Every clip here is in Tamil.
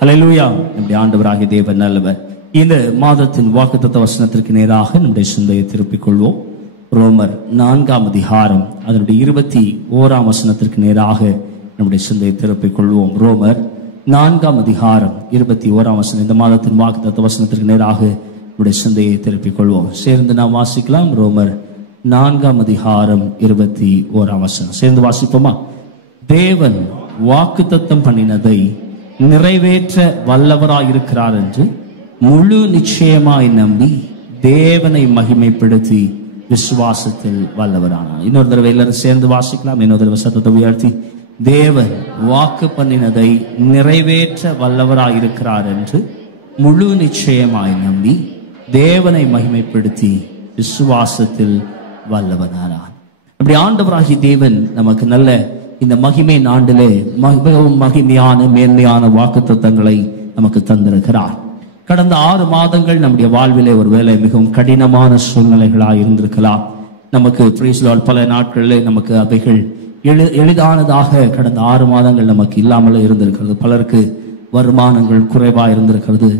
ஹல்லேலூயா. நம்முடைய ஆண்டவராகிய தேவன் நல்லவர். இந்த மாதத்தின் வாக்குத்தத்த வசனத்திற்கு நேராக நம்முடைய சிந்தையை திருப்பிக் கொள்வோம். ரோமர் 4ஆம் அதிகாரம் அதனுடைய 21ஆம் வசனத்திற்கு நேராக நம்முடைய சிந்தையை திருப்பிக் கொள்வோம். ரோமர் 4ஆம் அதிகாரம் 21ஆம் வசனம். இந்த மாதத்தின் வாக்குத்தத்த வசனத்திற்கு நேராக நம்முடைய சிந்தையை திருப்பிக் கொள்வோம். சேர்ந்து நாம் வாசிக்கலாம். ரோமர் 4ஆம் அதிகாரம் 21ஆம் வசனம். சேர்ந்து வாசிப்போமா? தேவன் வாக்குத்தத்தம் பண்ணினதை நிறைவேற்ற வல்லவராயிருக்கிறார் என்று முழு நிச்சயமாய் நம்பி தேவனை மகிமைப்படுத்தி விசுவாசத்தில் வல்லவரானார். இன்னொரு தடவை எல்லாரும் சேர்ந்து வாசிக்கலாம். இன்னொரு தடவை சத்தத்தை உயர்த்தி, தேவன் வாக்கு பண்ணினதை நிறைவேற்ற வல்லவராயிருக்கிறார் என்று முழு நிச்சயமாய் நம்பி தேவனை மகிமைப்படுத்தி விசுவாசத்தில் வல்லவனானார். அப்படி ஆண்டவராகிய தேவன் நமக்கு நல்ல இந்த மகிமை ஆண்டிலே மிகவும் மகிமையான மேன்மையான வாக்குத்தத்தங்களை நமக்கு தந்திருக்கிறார். கடந்த 6 மாதங்கள் நம்முடைய வாழ்விலே ஒருவேளை மிகவும் கடினமான சூழ்நிலைகளாக இருந்திருக்கலாம். நமக்கு பிரைஸ் லார்ட் பல நாட்களிலே நமக்கு அவைகள் எளிதானதாக கடந்த 6 மாதங்கள் நமக்கு இல்லாமல் இருந்திருக்கிறது. பலருக்கு வருமானங்கள் குறைவாக இருந்திருக்கிறது.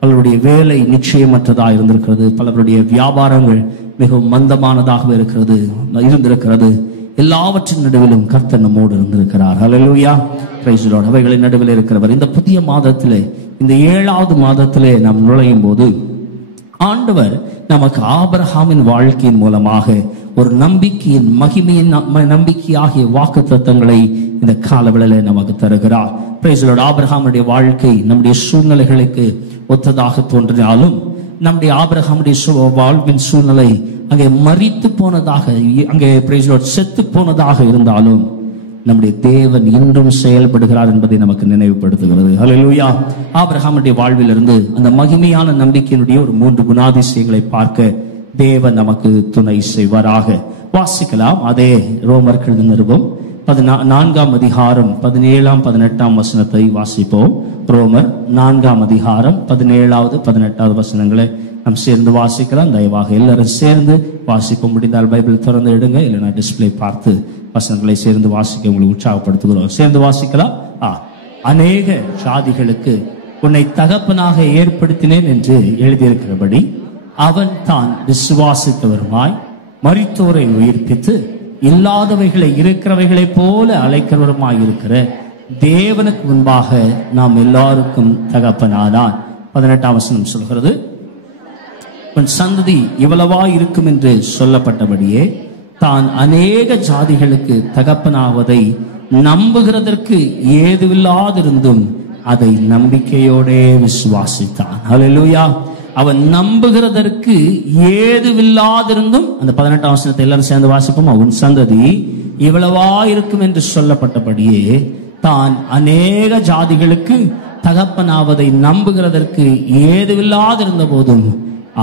பலருடைய வேலை நிச்சயமற்றதாக இருந்திருக்கிறது. பலருடைய வியாபாரங்கள் மிகவும் மந்தமானதாக இருந்திருக்கிறது. எல்லாவற்றின் நடுவிலும் கர்த்தர் நம்மோடு இருந்திருக்கிறார். ஹல்லேலூயா, பிரைஸ் தி லார்ட். அவைகளின் நடுவில் இருக்கிறவர். இந்த புதிய மாதத்திலே, இந்த 7வது மாதத்திலே நாம் நுழையும் போது ஆண்டவர் நமக்கு ஆபிரகாமின் வாழ்க்கையின் மூலமாக ஒரு நம்பிக்கையின் மகிமையின் நம்பிக்கையாகிய வாக்குத்தத்தங்களை இந்த காலவெளியிலே நமக்கு தருகிறார். Price the Lord. ஆபிரகாமுடைய வாழ்க்கை நம்முடைய சூழ்நிலைகளுக்கு ஒத்ததாக தோன்றினாலும் நம்முடைய ஆபிரகாமுடைய வாழ்வின் சூழ்நிலை அங்கே மரித்து போனதாக, அங்கே பிரைஸ் தி லார்ட் செத்து போனதாக இருந்தாலும் நம்முடைய தேவன் இன்றும் செயல்படுகிறார் என்பதை நமக்கு நினைவுபடுத்துகிறது. ஹல்லேலூயா. ஆபிரகாமுடைய வாழ்விலிருந்து அந்த மகிமையான நம்பிக்கையினுடைய ஒரு 3 குணாதிசயங்களை பார்க்க தேவன் நமக்கு துணை செய்வாராக. வாசிக்கலாம். அதே ரோமர்கள் நிருபம் 4ஆம் அதிகாரம் 17ஆம் 18ஆம் வசனத்தை வாசிப்போம். ரோமர் 4ஆம் அதிகாரம் 17வது 18வது வசனங்களை நாம் சேர்ந்து வாசிக்கலாம். தயவாக எல்லாரும் சேர்ந்து வாசிப்போம். முடிந்தால் பைபிள் திறந்து எடுங்க, இல்லைன்னா டிஸ்பிளே பார்த்து வசனங்களை சேர்ந்து வாசிக்க உங்களை உற்சாகப்படுத்துகிறோம். சேர்ந்து வாசிக்கலாம். அநேக ஜாதிகளுக்கு உன்னை தகப்பனாக ஏற்படுத்தினேன் என்று எழுதியிருக்கிறபடி அவன் தான் விசுவாசித்தவருமாய் மரித்தோரை உயிர்ப்பித்து இல்லாதவைகளை இருக்கிறவைகளை போல அழைக்கிறவருமாய் இருக்கிற தேவனுக்கு முன்பாக நாம் எல்லாருக்கும் தகப்பனானான். 18ஆம் வசனம் சொல்கிறது, உன் சந்ததி இவ்வளவா இருக்கும் என்று சொல்லப்பட்டபடியே தான் அநேக ஜாதிகளுக்கு தகப்பனாவதை நம்புகிறதற்கு ஏதுவில்லாதிருந்தும் அதை நம்பிக்கையோடே விசுவாசித்தான். ஹல்லேலூயா. அவன் நம்புகிறதற்கு ஏதுவில்லாதிருந்தும், அந்த 18ஆம் வசனத்தை எல்லாரும் சேர்ந்து வாசிப்போம். உன் சந்ததி இவ்வளவா இருக்கும் என்று சொல்லப்பட்டபடியே தான் அநேக ஜாதிகளுக்கு தகப்பனாவதை நம்புகிறதற்கு ஏதுவில்லாதிருந்த போதும்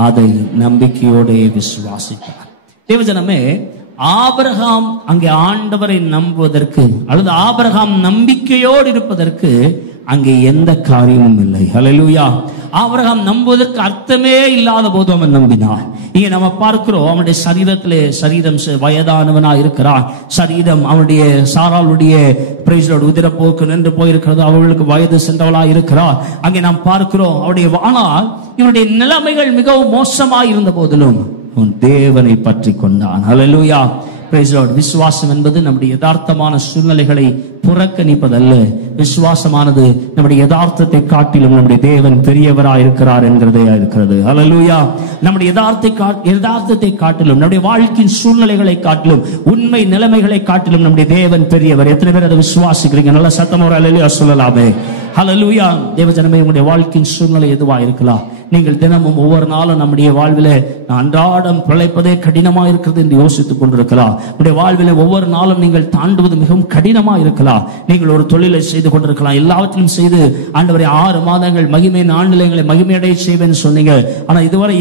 அதை நம்பிக்கையோடே விசுவாசித்தார். தேவஜனமே, ஆபிரகாம் அங்கே ஆண்டவரை நம்புவதற்கு அல்லது ஆபிரகாம் நம்பிக்கையோடு இருப்பதற்கு அங்கே எந்த காரியமும் இல்லை. ஹல்லேலூயா. ஆபிரகாம் நம்புவதற்கு அர்த்தமே இல்லாத போது அவன் நம்பினான். இங்கே நம்ம பார்க்கிறோம், அவனுடைய சரீரம் வயதானவனா இருக்கிறான். சரீரம் அவனுடைய சாராளுடைய உதிரப்போக்கு நின்று போயிருக்கிறது. அவளுக்கு வயது சென்றவளா இருக்கிறார். அங்கே நாம் பார்க்கிறோம் அவருடைய, ஆனால் இவருடைய நிலைமைகள் மிகவும் மோசமாய் இருந்த போதிலும் அவன் தேவனை பற்றி கொண்டான். ஹல்லேலூயா. Praise the lord. விசுவாசம் என்பது நம்முடைய யதார்த்தமான சூழ்நிலைகளை புறக்கணிப்பதல்ல. விசுவாசமானது நம்முடைய யதார்த்தத்தை காட்டிலும் நம்முடைய தேவன் பெரியவராய் இருக்கிறார் என்கிறதே இருக்கிறது. ஹல்லேலூயா. நம்முடைய யதார்த்தத்தை காட்டிலும், நம்முடைய வாழ்க்கையின் சூழ்நிலைகளை காட்டிலும், உண்மை நிலைமைகளை காட்டிலும் நம்முடைய தேவன் பெரியவர். எத்தனை பேர் அதை விசுவாசிக்கிறீங்க? நல்ல சத்தமா ஒரு ஹல்லேலூயா சொல்லலாமே. ஹல்லேலூயா. தேவஜனமே, உங்களுடைய வாழ்க்கையின் சூழ்நிலை எதுவா இருக்கலாம். நீங்கள் தினமும் ஒவ்வொரு நாளும் நம்முடைய வாழ்விலே அன்றாடம் பிழைப்பதே கடினமா இருக்கிறது என்று யோசித்துக் கொண்டிருக்கலாம். உங்களுடைய வாழ்விலே ஒவ்வொரு நாளும் நீங்கள் தாண்டுவது மிகவும் கடினமா இருக்கலாம். நீங்கள் ஒரு தொழிலை செய்து கொண்டிருக்கலாம். எல்லாவற்றிலும் செய்து ஆண்டவரை 6 மாதங்கள் மகிமையின் ஆண்டுகளை மகிமையடைய செய்வேன் சொன்னீங்க. ஆனா இதுவரை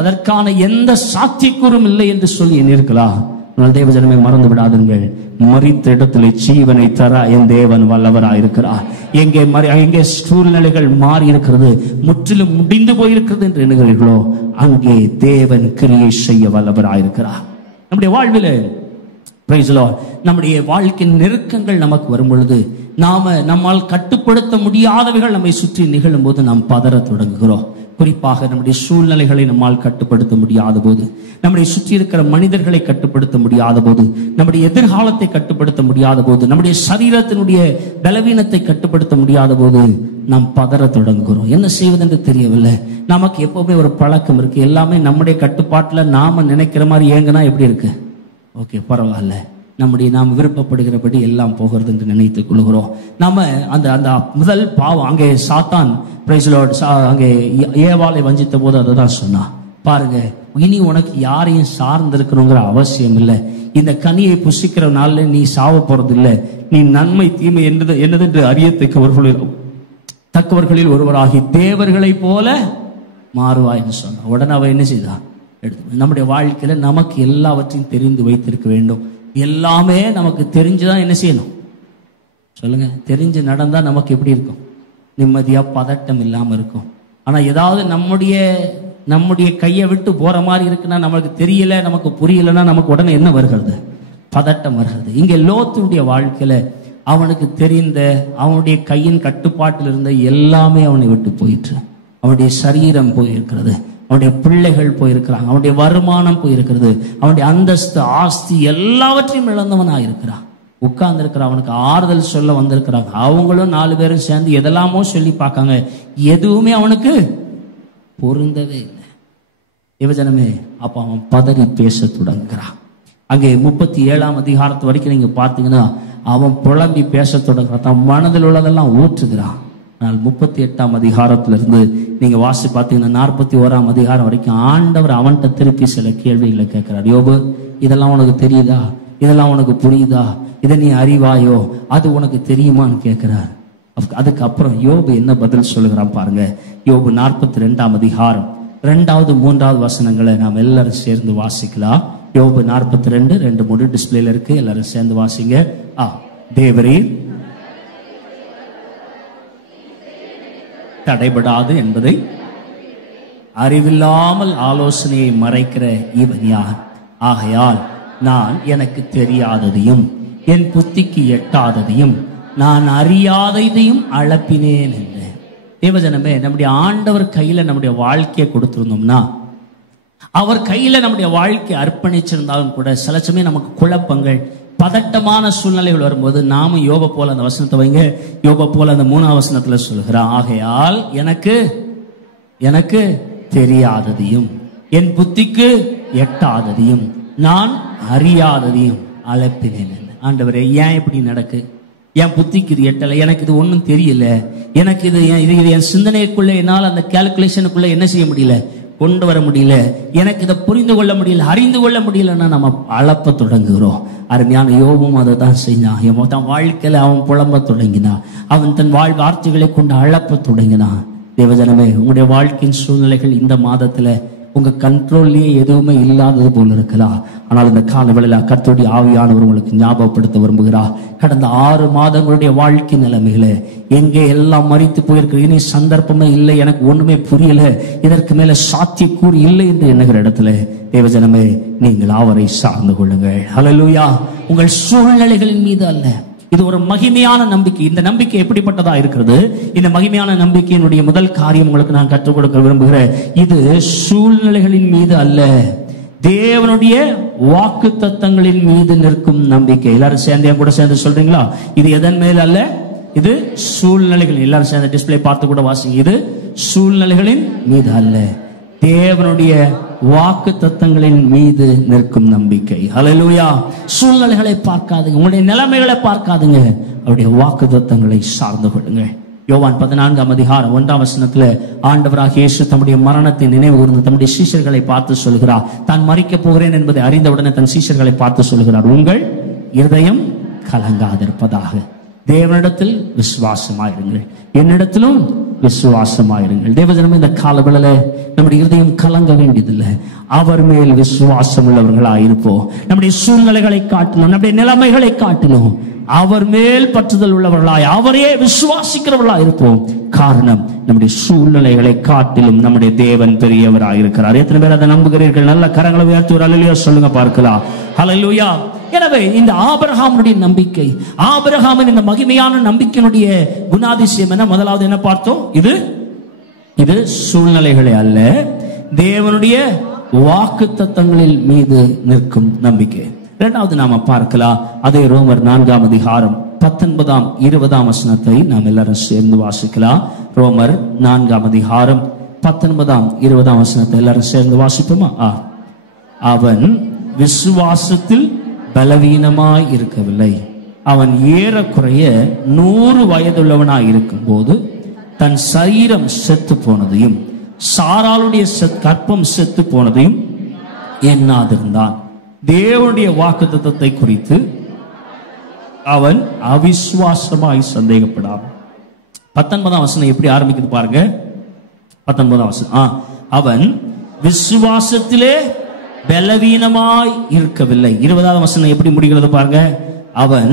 அதற்கான எந்த சாத்தியக்கூறும் இல்லை என்று சொல்லி எண்ணிருக்கலாம். தேவஜனமே, மறந்து விடாதுங்கள். மரித்த இடத்திலே ஜீவனை தர என் தேவன் வல்லவராயிருக்கிறார். எங்கே சூழ்நிலைகள் மாறி இருக்கிறது, முற்றிலும் முடிந்து போயிருக்கிறது என்று எண்ணுகிறீர்களோ, அங்கே தேவன் கிரியை செய்ய வல்லவராயிருக்கிறார். நம்முடைய வாழ்விலே பிரைஸ் தி லார்ட். நம்முடைய வாழ்க்கையின் நெருக்கங்கள் நமக்கு வரும் பொழுது நம்மால் கட்டுப்படுத்த முடியாதவைகள் நம்மை சுற்றி நிகழும் போது நாம் பதற தொடங்குகிறோம். குறிப்பாக நம்முடைய சூழ்நிலைகளை நம்மால் கட்டுப்படுத்த முடியாத போது, நம்முடைய சுற்றி இருக்கிற மனிதர்களை கட்டுப்படுத்த முடியாத போது, நம்முடைய எதிர்காலத்தை கட்டுப்படுத்த முடியாத போது, நம்முடைய சரீரத்தினுடைய பலவீனத்தை கட்டுப்படுத்த முடியாத போது நாம் பதற தொடங்குகிறோம். என்ன செய்வதென்று தெரியவில்லை. நமக்கு எப்பவுமே ஒரு பழக்கம் இருக்கு, எல்லாமே நம்முடைய கட்டுப்பாட்டுல நாம நினைக்கிற மாதிரி ஏங்கன்னா எப்படி இருக்கு, ஓகே பரவாயில்ல, நாம் விருப்பப்படுகிறபடி எல்லாம் போகிறது என்று நினைத்துக் கொள்கிறோம். நாம அந்த முதல் பாவம் அங்கே சாத்தான் அங்கே ஏவாளை வஞ்சித்த போது அதை தான் சொன்னா, பாருங்க இனி உனக்கு யாரையும் சார்ந்து இருக்கணுங்கிற அவசியம் இல்லை, இந்த கனியை புசிக்கிற நாள்ல நீ சாவ போறது இல்லை, நீ நன்மை தீமை என்னதென்று தக்கவர்களில் ஒருவராகி தேவர்களை போல மாறுவாய்ன்னு சொன்ன உடனே அவ என்ன செய்தா, எடுத்து நம்முடைய வாழ்க்கையில நமக்கு எல்லாவற்றையும் தெரிந்து வைத்திருக்க வேண்டும். எல்லாமே நமக்கு தெரிஞ்சுதான் என்ன செய்யணும் சொல்லுங்க. தெரிஞ்சு நடந்தா நமக்கு எப்படி இருக்கும், நிம்மதியா பதட்டம் இல்லாம இருக்கும். ஆனா ஏதாவது நம்முடைய கையை விட்டு போற மாதிரி இருக்குன்னா, நமக்கு தெரியல, நமக்கு புரியலன்னா நமக்கு உடனே என்ன வருகிறது, பதட்டம் வருகிறது. இங்க லோத்துடைய வாழ்க்கையில அவனுக்கு தெரிந்த அவனுடைய கையின் கட்டுப்பாட்டில் இருந்த எல்லாமே அவனை விட்டு போயிற்று. அவனுடைய சரீரம் போயிருக்கிறது, அவனுடைய பிள்ளைகள் போயிருக்கிறாங்க, அவனுடைய வருமானம் போயிருக்கிறது, அவனுடைய அந்தஸ்து ஆஸ்தி எல்லாவற்றையும் இழந்தவனாக இருக்கிறான். உட்கார்ந்து இருக்கிற அவனுக்கு ஆறுதல் சொல்ல வந்திருக்கிறாங்க, அவங்களும் 4 பேரும் சேர்ந்து எதெல்லாமோ சொல்லி பார்க்காங்க, எதுவுமே அவனுக்கு பொருந்தவே இல்லை. யுவஜனமே, அப்ப அவன் பதறி பேச தொடங்குகிறான். அங்கே 37ஆம் அதிகாரத்து வரைக்கும் நீங்க பார்த்தீங்கன்னா அவன் புலம்பி பேச தொடங்குறான், தன் மனதில் உள்ளதெல்லாம் ஊற்றுகிறான். ஆனால் 38ஆம் அதிகாரத்திலிருந்து நீங்க வாசி பார்த்தீங்கன்னா 41ஆம் அதிகாரம் வரைக்கும் ஆண்டவர் அவன்கிட்ட திருப்பி சில கேள்விகளை கேட்கிறார். யோபு, இதெல்லாம் உனக்கு தெரியுதா, இதெல்லாம் உனக்கு புரியுதா, இதை நீ அறிவாயோ, அது உனக்கு தெரியுமான்னு கேட்கிறார். அதுக்கப்புறம் யோபு என்ன பதில் சொல்லுகிறான் பாருங்க. யோபு 42ஆம் அதிகாரம் 2வது 3வது வசனங்களை நாம் எல்லாரும் சேர்ந்து வாசிக்கலாம். யோபு 42:2 டிஸ்பிளேல இருக்கு, எல்லாரும் சேர்ந்து வாசிங்க. தேவரீர் தடைபடாது என்பதை அறிவில்லாமல் ஆலோசனையை மறைக்கிற இவன் யார்? ஆகையால் நான் எனக்கு தெரியாததையும் என் புத்திக்கு எட்டாததையும் நான் அறியாததையும் அளப்பினேன் என்று. தேவஜனமே, நம்முடைய ஆண்டவர் கையில நம்முடைய வாழ்க்கையை கொடுத்திருந்தோம்னா, அவர் கையில நம்முடைய வாழ்க்கையை அர்ப்பணிச்சிருந்தாலும் கூட சில சமயம் நமக்கு குழப்பங்கள், பதட்டமான சூழ்நிலைகள் வரும்போது நாமும் யோபு போல அந்த வசனத்தை வைங்க. யோபு போல அந்த 3ஆம் வசனத்துல சொல்லுகிறான், ஆகையால் எனக்கு தெரியாததையும் என் புத்திக்கு எட்டாததையும் நான் அறியாததையும் அளப்பினேன். ஆண்டவரே, ஏன் இப்படி நடக்கு, என் புத்திக்கு இது எட்டலை, எனக்கு இது ஒன்றும் தெரியல, எனக்கு இது என் சிந்தனைக்குள்ள என்னால் அந்த கால்குலேஷனுக்குள்ள என்ன செய்ய முடியல, கொண்டு வர முடியல, எனக்கு இதை புரிந்து கொள்ள முடியல, அறிந்து கொள்ள முடியலன்னா நம்ம அளப்ப தொடங்குகிறோம். அருமையான யோபும் அதை தான் செஞ்சான். தன் வாழ்க்கையில அவன் புலம்ப தொடங்கினான், அவன் தன் வார்த்தைகளை கொண்டு அளப்ப தொடங்கினான். தேவஜனமே, உங்களுடைய வாழ்க்கையின் சூழ்நிலைகள் இந்த மாதத்துல உங்க கண்ட்ரோல்லையே எதுவுமே இல்லாதது போல இருக்கலாம். ஆனால் இந்த காலவேளையில கர்த்தருடைய ஆவியானவர் உங்களுக்கு ஞாபகப்படுத்த விரும்புகிறார். கடந்த 6 மாதங்களுடைய வாழ்க்கை நிலைமையில எங்கே எல்லாம் மறித்து போயிருக்கு, இனி சந்தர்ப்பமே இல்லை, எனக்கு ஒண்ணுமே புரியல, இதற்கு மேல சாத்தியக்கூறு இல்லை என்று எண்ணுகிற இடத்துல தேவஜனமே, நீங்கள் அவரை சார்ந்து கொள்ளுங்கள். ஹல்லேலூயா. உங்கள் சூழ்நிலைகளின் மீது அல்ல. இது ஒரு மகிமையான நம்பிக்கை. இந்த நம்பிக்கை எப்படிப்பட்டதா இருக்கிறது? இந்த மகிமையான நம்பிக்கையினுடைய முதல் காரியம் உங்களுக்கு நான் கற்றுக் கொடுக்க விரும்புகிறேன். இது சூழ்நிலைகளின் மீது அல்ல, தேவனுடைய வாக்கு தத்தங்களின் மீது நிற்கும் நம்பிக்கை. எல்லாரும் சேர்ந்து கூட சேர்ந்து சொல்றீங்களா? இது எதன் மேல் அல்ல, இது சூழ்நிலைகள். எல்லாரும் சேர்ந்து டிஸ்பிளே பார்த்து கூட வாசிங்க. இது சூழ்நிலைகளின் மீது அல்ல, தேவனுடைய வாக்கு தத்தங்களின் மீது நிற்கும் நம்பிக்கை. ஹல்லேலூயா. சூழ்நிலைகளை பார்க்காதுங்க, உங்களுடைய நிலைமைகளை பார்க்காதுங்க, அவருடைய வாக்கு தத்தங்களை சார்ந்து கொள்ளுங்க. யோவான் 14ஆம் அதிகாரம் 1ஆம் வசனத்துல ஆண்டவராகிய இயேசு தம்முடைய மரணத்தை நினைவு கூர்ந்து தம்முடைய சீஷர்களை பார்த்து சொல்கிறார், தான் மரிக்க போகிறேன் என்பதை அறிந்தவுடனே தன் சீஷர்களை பார்த்து சொல்கிறார், உங்கள் இருதயம் கலங்காதிருப்பதாக, தேவனிடத்தில் விசுவாசமாயிருங்கள், என்னிடத்திலும் விசுவாசமாயிருங்கள். தேவஜனமே, இந்த காலவேளையில நம்முடைய இருதயம் கலங்க வேண்டியதில்லை, அவர் மேல் விசுவாசம் உள்ளவர்களாயிருப்போம். நம்முடைய சூழ்நிலைகளை காட்டிலும் நம்முடைய நிலைமைகளை காட்டிலும் அவர் மேல் பற்றுதல் உள்ளவர்களாய், அவரையே விசுவாசிக்கிறவர்களாய் இருப்போம். காரணம், நம்முடைய சூழ்நிலைகளை காட்டிலும் நம்முடைய தேவன் பெரியவராயிருக்கிறார். எத்தனை பேர் அதை நம்புகிறீர்கள்? நல்ல கரங்களை உயர்த்தி ஒரு அல்லேலூயா சொல்லுங்க பார்க்கலாம். ஹல்லேலூயா. எனவே இந்த ஆபிரகாமுடைய நம்பிக்கை, ஆபிரகாமின் இந்த மகிமையான நம்பிக்கையினுடைய குணாதிசயம் என்ன? முதலாவது என்ன பார்த்தோம்? இது சூழ்நிலைகளே அல்ல, தேவனுடைய வாக்குத்தத்தங்களில் மீது நிற்கும் நம்பிக்கை. இரண்டாவது நாம பார்க்கலாம், அதே ரோமர் 4ஆம் அதிகாரம் 19ஆம் 20ஆம் வசனத்தை நாம் எல்லாரும் சேர்ந்து வாசிக்கலாம். ரோமர் 4ஆம் அதிகாரம் 19ஆம் 20ஆம் வசனத்தை எல்லாரும் சேர்ந்து வாசிப்போமா? அவன் விசுவாசத்தில் பலவீனமாய் இருக்கவில்லை. அவன் ஏறக்குறைய 100 வயதுள்ளவனாய் இருக்கும் போது தன் சரீரம் செத்து போனதையும் சாராளுடைய கற்பம் செத்து போனதையும் எண்ணாதிருந்தான். தேவனுடைய வாக்குத்தத்தத்தை குறித்து அவன் அவிசுவாசமாய் சந்தேகப்படான். 19ஆம் வசனம் எப்படி ஆரம்பிக்குது பாருங்க. 19ஆம் வசனம், அவன் விசுவாசத்திலே பலவீனமாய் இருக்கவில்லை. 20ஆம் வசனம் எப்படி முடிகிறது பாருங்க. அவன்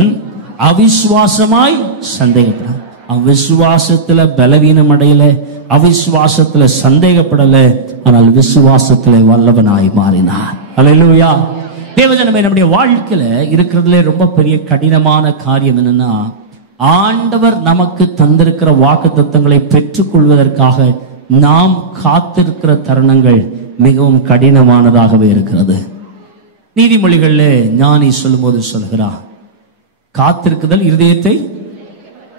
அவிசுவாசமாய் சந்தேகப்படான். அவன் விசுவாசத்துல பலவீனம் அடையல, அவிசுவாசத்துல சந்தேகப்படல, ஆனால் விசுவாசத்துல வல்லவனாய் மாறினார். அல்லேலூயா. தேவஜனமே, நம்முடைய வாழ்க்கையில இருக்கிறதுல ரொம்ப பெரிய கடினமான காரியம் என்னன்னா, ஆண்டவர் நமக்கு தந்திருக்கிற வாக்குத்தத்தங்களை பெற்றுக் கொள்வதற்காக நாம் காத்திருக்கிற தருணங்கள் மிகவும் கடினமானதாகவே இருக்கிறது. நீதிமொழிகள்ல ஞானி சொல்லும் போது சொல்கிறார், காத்திருக்குதல் இருதயத்தை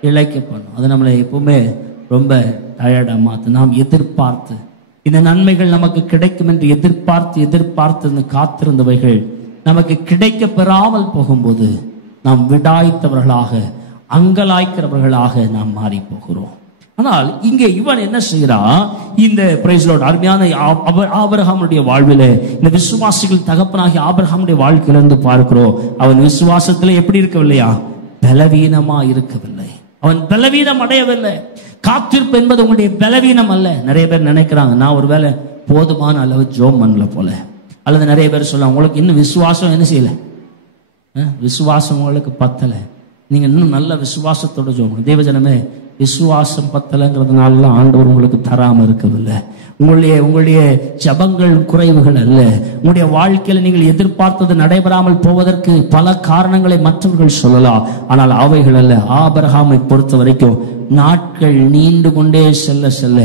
இழைக்க பண்ணும். அது நம்மளை எப்பவுமே ரொம்ப டயர்டா மாத்து. நாம் எதிர்பார்த்து இந்த நன்மைகள் நமக்கு கிடைக்கும் என்று எதிர்பார்த்து காத்திருந்தவைகள் நமக்கு கிடைக்க பெறாமல் போகும்போது நாம் விடாய்த்தவர்களாக, அங்கலாய்க்கிறவர்களாக நாம் மாறி போகிறோம். ஆனால் இங்கே இவன் என்ன செய்கிறான்? இந்த பிரைஸ் லார்ட் அருமையான ஆபிரகாமுடைய வாழ்வில, இந்த விசுவாசிகள் தகப்பனாகிய ஆபிரகாமுடைய வாழ்க்கையிலிருந்து பார்க்கிறோம், அவன் விசுவாசத்துல எப்படி இருக்கவில்லையா? பலவீனமா இருக்கவில்லை. அவன் பலவீனம் அடையவில்லை. காத்திருப்பு என்பது உங்களுடைய பலவீனம் அல்ல. நிறைய பேர் நினைக்கிறாங்க, நான் ஒருவேளை போதுமான அளவு ஜோம் பண்ணல போல, அல்லது நிறைய பேர் சொல்ல, உங்களுக்கு இன்னும் விசுவாசம் என்ன செய்யல, விசுவாசம் உங்களுக்கு பத்தல, நீங்க இன்னும் நல்ல விசுவாசத்தோட ஜோம். தேவஜனமே, விசுவாசம் பத்தலைங்கிறதுனால ஆண்டவர் உங்களுக்கு தராம இருக்கவில்லை. உங்களுடைய ஜபங்கள் குறைவுகள் அல்ல. உங்களுடைய வாழ்க்கையில நீங்கள் எதிர்பார்த்தது நடைபெறாமல் போவதற்கு பல காரணங்களை மற்றவர்கள் சொல்லலாம், ஆனால் அவைகள் அல்ல. ஆபிரகாமை பொறுத்த வரைக்கும் நாட்கள் நீண்டு கொண்டே செல்ல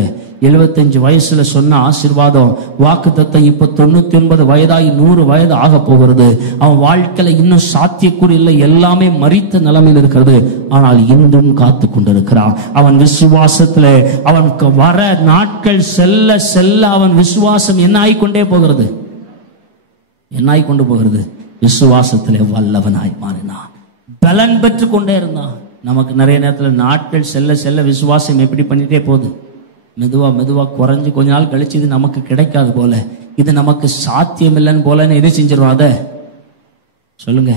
75 வயசுல சொன்ன ஆசீர்வாதம் வாக்குத்தத்தம் இப்ப 99 வயதாகி 100 வயது ஆக போகிறது. அவன் வாழ்க்கையில இன்னும் சாத்தியக்கூறு இல்லை, எல்லாமே மரித்த நிலைமையில் இருக்கிறது. ஆனால் இன்றும் காத்து கொண்டிருக்கிறான். அவன் விசுவாசத்துல அவனுக்கு வர நாட்கள் செல்ல அவன் விசுவாசம் என்ன ஆகிக்கொண்டே போகிறது? என்ன ஆகிக்கொண்டு போகிறது? விசுவாசத்திலே வல்லவனாய் மாறினான். பலன் பெற்று கொண்டே இருந்தான். நமக்கு நிறைய நேரத்தில் நாட்கள் செல்ல விசுவாசம் எப்படி பண்ணிட்டே போகுது? மெதுவா குறைஞ்சு கொஞ்ச நாள் கழிச்சு இது நமக்கு கிடைக்காது போல, இது நமக்கு சாத்தியம் இல்லைன்னு போலன்னு எது செஞ்சிடும்? அதை சொல்லுங்க,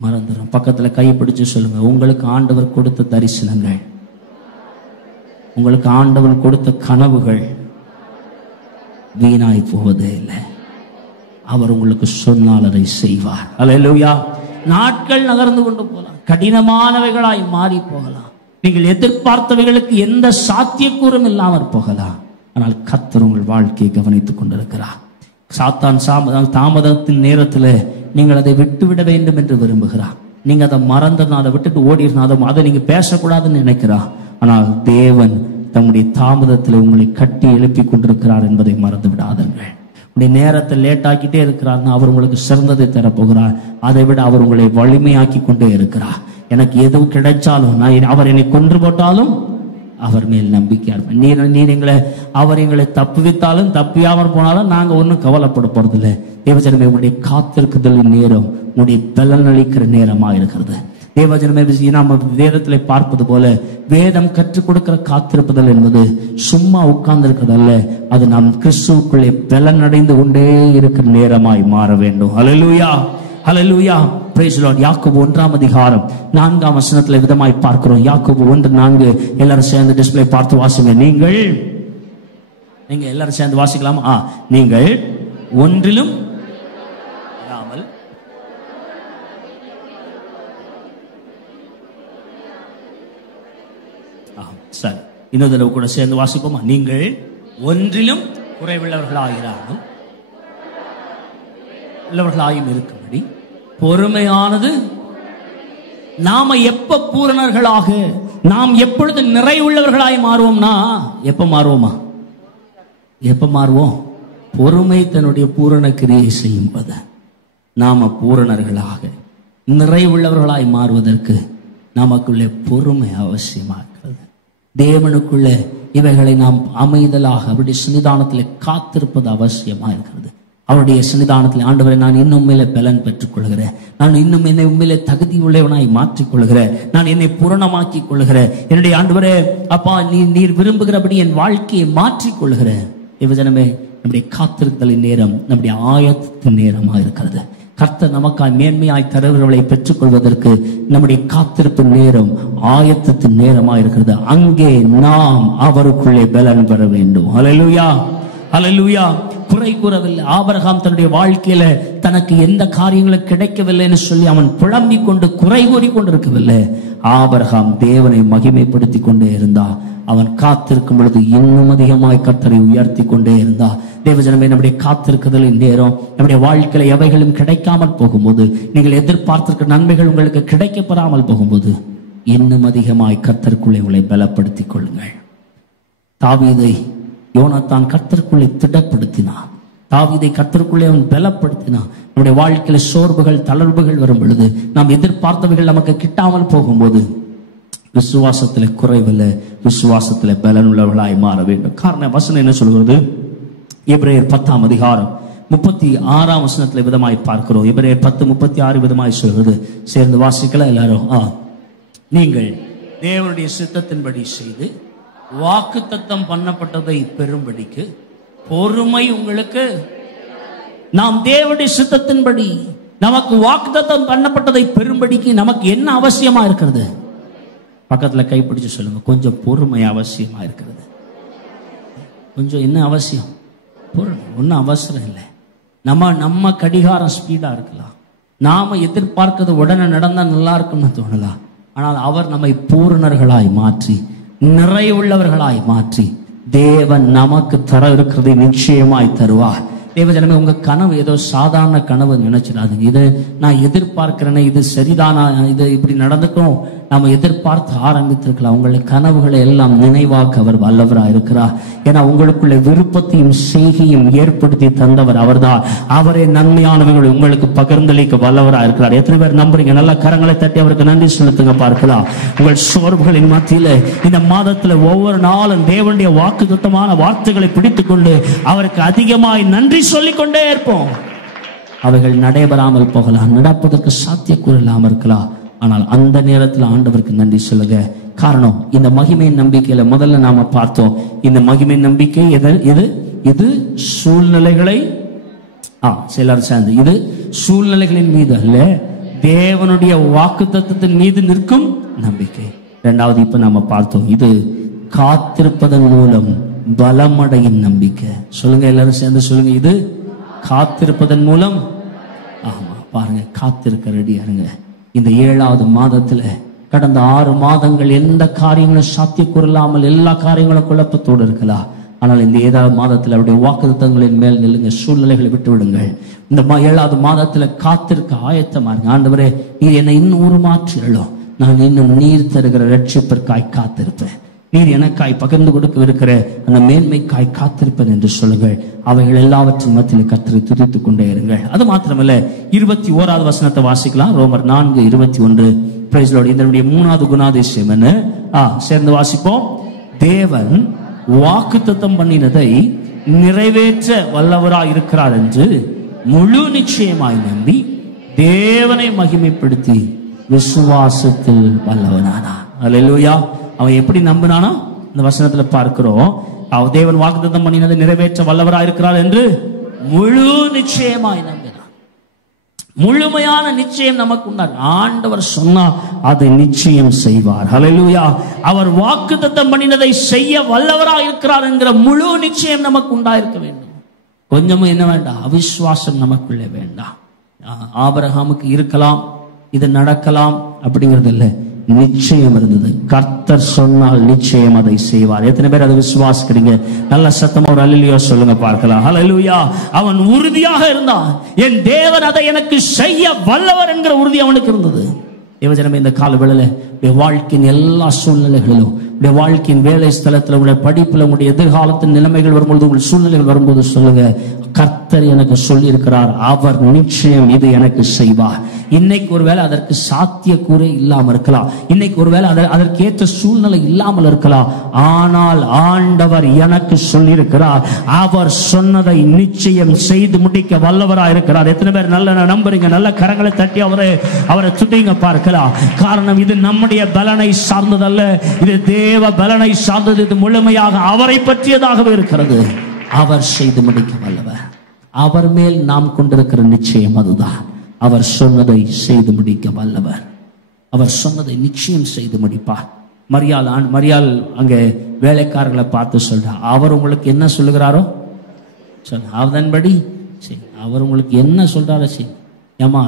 மறந்துடும். பக்கத்துல கை பிடிச்சு சொல்லுங்க, உங்களுக்கு ஆண்டவர் கொடுத்த தரிசனங்கள், உங்களுக்கு ஆண்டவர் கொடுத்த கனவுகள் வீணாய் போவதே இல்லை. அவர் உங்களுக்கு சொன்னால் அதை செய்வார். அல்லேலூயா. நாட்கள் நகர்ந்து கொண்டு போகலாம், கடினமானவைகளாய் மாறி போகலாம், நீங்கள் எதிர்பார்த்தவைகளுக்கு எந்த சாத்தியக்கூறும் இல்லாமற் போகலாம். ஆனால் கர்த்தர் உங்கள் வாழ்க்கையை கவனித்துக் கொண்டிருக்கிறார். சாத்தான் தாமதத்தின் நேரத்தில் நீங்கள் அதை விட்டுவிட வேண்டும் என்று விரும்புகிறார். நீங்க அதை மறந்துடணும், அதை விட்டுட்டு ஓடிடணும், அதை நீங்க பேசக்கூடாதுன்னு நினைக்கிறார். ஆனால் தேவன் தம்முடைய தாமதத்தில் உங்களை கட்டி எழுப்பி கொண்டிருக்கிறார் என்பதை மறந்து விடாதீர்கள். உடைய நேரத்தை லேட் ஆக்கிட்டே இருக்கிறார்னா அவர் உங்களுக்கு சிறந்ததை தரப்போகிறார். அதை விட அவர் உங்களை வலிமையாக்கி கொண்டே இருக்கிறார். எனக்கு எதுவும் கிடைச்சாலும், அவர் என்னை கொன்று போட்டாலும் அவர் மேல் நம்பிக்கையா இருப்பேன். அவர் எங்களை தப்புவித்தாலும் தப்பியாமல் போனாலும் நாங்க ஒன்றும் கவலைப்பட போறதில்லை. தேவஜனமே, உங்களுடைய காத்திருக்குதலின் நேரம் உங்களுடைய பலன் அளிக்கிற நேரமா இருக்கிறது. தேவஜனமே, நாம் வேதத்திலே பார்ப்பது போல வேதம் கற்றுக் கொடுக்கிற காத்திருப்புதல் என்பது சும்மா உட்கார்ந்து இருக்கிறதல்ல, அது நாம் கிறிஸ்துவுக்குள்ளே பலன் அடைந்து கொண்டே இருக்கிற நேரமாய் மாற வேண்டும். ஹல்லேலூயா, ஹல்லேலூயா, பிரைஸ் தி லார்ட். யாக்கோபு 1ஆம் அதிகாரம் 4ஆம் வசனத்துல விதமாய் பார்க்கிறோம். யாக்கோபு 1:4 எல்லாரும் சேர்ந்து டிஸ்பிளே பார்த்து வாசிங்க. நீங்க எல்லாரும் சேர்ந்து வாசிக்கலாமா? நீங்கள் ஒன்றிலும் சரி, இன்னொரு தடவை கூட சேர்ந்து வாசிப்போமா? நீங்கள் ஒன்றிலும் குறைவுள்ளவர்களாயும் இருக்கும்படி பொறுமையானது. நாம எப்ப பூரணர்களாக, நாம் எப்பொழுது நிறைவுள்ளவர்களாய் மாறுவோம்னா, எப்ப மாறுவோமா? எப்ப மாறுவோம்? பொறுமை தன்னுடைய பூரண கிரியை செய்யும் போது நாம பூரணர்களாக நிறைவுள்ளவர்களாய் மாறுவதற்கு நமக்குள்ளே பொறுமை அவசியமா இருக்கிறது. தேவனுக்குள்ள இவைகளை நாம் அமைதலாக அவருடைய சன்னிதானத்தில் காத்திருப்பது அவசியமா இருக்கிறது. அவருடைய சன்னிதானத்தில், ஆண்டவரை, நான் இன்னும் உண்மையிலே பலன் பெற்றுக் கொள்கிறேன், நான் இன்னும் என்னை உண்மையிலே தகுதி உள்ளவனாய் மாற்றிக் கொள்கிறேன், நான் என்னை பூரணமாக்கிக் கொள்கிறேன், என்னுடைய ஆண்டவரே அப்பா நீர் விரும்புகிறபடி என் வாழ்க்கையை மாற்றிக் கொள்கிறேன். இவஜனமே, நம்முடைய காத்திருத்தலின் நேரம் நம்முடைய ஆயத்தத்தின் நேரமா இருக்கிறது. கர்த்தர் நமக்காய் மேன்மையாய் தருகிறவர்களை பெற்றுக் கொள்வதற்கு நம்முடைய காத்திருப்பு நேரம் ஆயத்தத்தின் நேரமா இருக்கிறது. அங்கே நாம் அவருக்குள்ளே பலன் பெற வேண்டும். ஹல்லேலூயா, ஹல்லேலூயா. குறை கூறவில்லை. ஆபிரகாம் தன்னுடைய வாழ்க்கையில தனக்கு எந்த காரியங்களும் கிடைக்கவில்லைன்னு சொல்லி அவன் புலம்பிக் கொண்டு குறை கூறி கொண்டிருக்கவில்லை. ஆபிரகாம் தேவனை மகிமைப்படுத்தி கொண்டே இருந்தா. அவன் காத்திருக்கும் பொழுது இன்னும் அதிகமாய் கர்த்தரை உயர்த்தி கொண்டே இருந்தா. தேவஜனமே, நம்முடைய காத்திருக்குதலின் நேரம் நம்முடைய வாழ்க்கையில எவைகளும் கிடைக்காமல் போகும்போது, நீங்கள் எதிர்பார்த்திருக்கிற நன்மைகள் உங்களுக்கு கிடைக்கப்பெறாமல் போகும்போது, இன்னும் அதிகமாய் கர்த்தருக்குள்ளே உங்களை பலப்படுத்திக் கொள்ளுங்கள். தாவீதை யோனத்தான் கர்த்தருக்குள்ளே திடப்படுத்தினான். தாவீதை கர்த்தருக்குள்ளே அவன் பலப்படுத்தினான். நம்முடைய வாழ்க்கையில சோர்வுகள் தளர்வுகள் வரும் பொழுது, நாம் எதிர்பார்த்தவைகள் நமக்கு கிட்டாமல் போகும்போது, விசுவாசத்துல குறைவில்லை, விசுவாசத்துல பலன் உள்ளவர்களாய் மாற வேண்டும். காரணம் வசனம் என்ன சொல்கிறது? எபிரேயர் 10ஆம் அதிகாரம் 36ஆம் வசனத்துல விதமாய் பார்க்கிறோம். எபிரேயர் 10:36 விதமாய் சொல்கிறது. சேர்ந்து வாசிக்கலாம் எல்லாரும். நீங்கள் தேவனுடைய சித்தத்தின்படி செய்து வாக்குத்தத்தம் பண்ணப்பட்டதை பெறும்படிக்கு பொறுமை உங்களுக்கு. நாம் தேவனுடைய சித்தத்தின்படி நமக்கு வாக்குத்தத்தம் பண்ணப்பட்டதை பெறும்படிக்கு நமக்கு என்ன அவசியமா இருக்கிறது? பக்கத்துல கைப்பிடிச்சு சொல்லுங்க, கொஞ்சம் பொறுமை அவசியமா இருக்கிறது. கொஞ்சம் என்ன அவசியம்? பொறுமை. ஒன்றும் அவசரம் இல்லை. நம்ம கடிகாரம் ஸ்பீடா இருக்கலாம், நாம எதிர்பார்க்கிறது உடனே நடந்தா நல்லா இருக்கும்னு தோணலாம். ஆனால் அவர் நம்மை பூரணர்களாய் மாற்றி நிறைவுள்ளவர்களாய் மாற்றி தேவன் நமக்கு தர இருக்கிறதை நிச்சயமாய் தருவார். தேவஜனமே, உங்க கனவு ஏதோ சாதாரண கனவு நினைச்சிடாதீங்க. இது நான் எதிர்பார்க்கிறேன்னு, இது சரிதானா, இது இப்படி நடந்துக்கும் நாம எதிர்பார்த்து ஆரம்பித்திருக்கலாம். உங்களுடைய கனவுகளை எல்லாம் நினைவாக்க அவர் வல்லவராக இருக்கிறார். ஏன்னா உங்களுக்குள்ள விருப்பத்தையும் செய்கையும் ஏற்படுத்தி தந்தவர் அவர்தான். அவரே நன்மையானவர்களை உங்களுக்கு பகிர்ந்தளிக்க வல்லவராக இருக்கிறார். எத்தனை பேர் நம்புறீங்க? நல்ல கரங்களை தட்டி அவருக்கு நன்றி செலுத்துங்க பார்க்கலாம். உங்கள் சோர்வுகளின் மத்தியில இந்த மாதத்துல ஒவ்வொரு நாளும் தேவனுடைய வாக்குத்தத்தமான வார்த்தைகளை பிடித்துக் கொண்டு அவருக்கு அதிகமாய் நன்றி சொல்லிக் கொண்டே இருப்போம். அவைகள் நடைபெறாமல் போகலாம், நடப்பதற்கு சாத்தியக்கூறு இல்லாமல் இருக்கலாம். ஆனால் அந்த நேரத்தில் ஆண்டவருக்கு நன்றி சொல்லுங்க. காரணம், இந்த மகிமையின் நம்பிக்கையில முதல்ல நாம பார்த்தோம். இந்த மகிமையின் நம்பிக்கை இது சூழ்நிலைகளை சிலர் சேர்ந்து, இது சூழ்நிலைகளின் மீது அல்ல, தேவனுடைய வாக்குத்தத்தத்தின் மீது நிற்கும் நம்பிக்கை. இரண்டாவது இப்ப நாம பார்த்தோம், இது காத்திருப்பதன் மூலம் பலமடையும் நம்பிக்கை. சொல்லுங்க, எல்லாரும் சேர்ந்து சொல்லுங்க, இது காத்திருப்பதன் மூலம். ஆமா, பாருங்க, காத்திருக்க ரெடியா இருங்க. இந்த 7வது மாதத்துல கடந்த 6 மாதங்கள் எந்த காரியங்களும் சாத்தியக்கூறலாமல் எல்லா காரியங்களும் குழப்பத்தோடு இருக்கலாம். ஆனால் இந்த 7வது மாதத்துல அவருடைய வாக்குத்தத்தங்களின் மேல் நில்லுங்க, சூழ்நிலைகளை விட்டு விடுங்கள். இந்த 7வது மாதத்துல காத்திருக்க ஆயத்தமா இருங்க. ஆண்டவரே, நீர் என்னை இன்னும் உருமாற்றியலும், நான் இன்னும் நீர் தருகிற ரட்சிப்பிற்காய் காத்திருப்பேன், நீர் எனக்காய் பகிர்ந்து கொடுக்க இருக்கிற அந்த மேன்மைக்காய் காத்திருப்பேன் என்று சொல்லுங்கள். அவைகள் எல்லாவற்றின் மத்தியில் கர்த்தரை துதித்துக் கொண்டே இருங்கள். அது மாத்திரமல்ல, 21வது வசனத்தை வாசிக்கலாம். ரோமர் 4:21. Praise Lord. இதனுடைய 3வது குணாதிசயம் என்ன? சேர்ந்து வாசிப்போம். தேவன் வாக்குத்தத்தம் பண்ணினதை நிறைவேற்ற வல்லவராய் இருக்கிறார் என்று முழு நிச்சயமாய் நம்பி தேவனை மகிமைப்படுத்தி விசுவாசத்தில் வல்லவனானான். அல்லேலூயா. அவன் எப்படி நம்பினானோ இந்த வசனத்துல பார்க்கிறோம். அவன் தேவன் வாக்குத்தத்தம் பண்ணினதை நிறைவேற்ற வல்லவராய் இருக்கிறார் என்று முழு நிச்சயமாய் நம்பினான். முழுமையான நிச்சயம் நமக்கு உண்டார். ஆண்டவர் சொன்னா அதை நிச்சயம் செய்வார். ஹல்லேலூயா. அவர் வாக்குத்தத்தம் பண்ணினதை செய்ய வல்லவராய் இருக்கிறார் என்கிற முழு நிச்சயம் நமக்கு உண்டாயிருக்க வேண்டும். கொஞ்சமும் என்ன வேண்டாம், அவிசுவாசம் நமக்குள்ளே வேண்டாம். ஆபிரகாமுக்கு இருக்கலாம், இது நடக்கலாம் அப்படிங்கிறது இல்லை. நிச்சயம் இருந்தது. கர்த்தர் சொன்னால் நிச்சயம் அதை செய்வார். எத்தனை பேர் அதை விசுவாசிக்கிறீங்க? நல்ல சத்தமா ஒரு அல்லேலூயா சொல்லுங்க பார்க்கலாம். அல்லேலூயா. அவன் உறுதியாக இருந்தான். என் தேவன் அதை எனக்கு செய்ய வல்லவர் என்கிற உறுதி அவனுக்கு இருந்தது. தேவஜனமே, இந்த கால வேளையில வாழ்க்கையின் எல்லா சூழ்நிலைகளிலும், உடைய வாழ்க்கையின் வேலை ஸ்தலத்தில், உங்களுடைய படிப்புல, உங்களுடைய எதிர்காலத்தின் நிலைமைகள் வரும்போது, உங்கள் சூழ்நிலைகள் வரும்போது சொல்லுங்க, கர்த்தர் எனக்கு சொல்லி இருக்கிறார், அவர் நிச்சயம் இது எனக்கு செய்வார். இன்னைக்கு ஒருவேளை அதற்கு சாத்தியக்கூறே இல்லாமல் இருக்கலாம், இன்னைக்கு ஒருவேளை அதற்கு ஏற்ற சூழ்நிலை இல்லாமல் இருக்கலாம். ஆனால் ஆண்டவர் எனக்கு சொல்லி இருக்கிறார், அவர் சொன்னதை நிச்சயம் செய்து முடிக்க வல்லவராக இருக்கிறார். எத்தனை பேர் நல்ல நம்புறீங்க? நல்ல கரங்களை தட்டி அவரை துதிங்க பார்க்கலாம். காரணம், இது நம்முடைய பலனை சார்ந்ததல்ல, இது தேவ பலனை சார்ந்தது. இது முழுமையாக அவரை பற்றியதாகவே இருக்கிறது. அவர் செய்து முடிக்க வல்லவர். அவர் மேல் நாம் கொண்டிருக்கிற நிச்சயம் அதுதான். அவர் சொன்னதை செய்து முடிக்க வல்லவர். அவர் சொன்னதை நிச்சயம் செய்து முடிப்பார். மரியாள் அங்கே வேலைக்காரர்களை பார்த்து சொல்றார், அவர் உங்களுக்கு என்ன சொல்லுகிறாரோ அதன்படி சரி. அவர் உங்களுக்கு என்ன சொல்றாரோ சரி. ஏமா,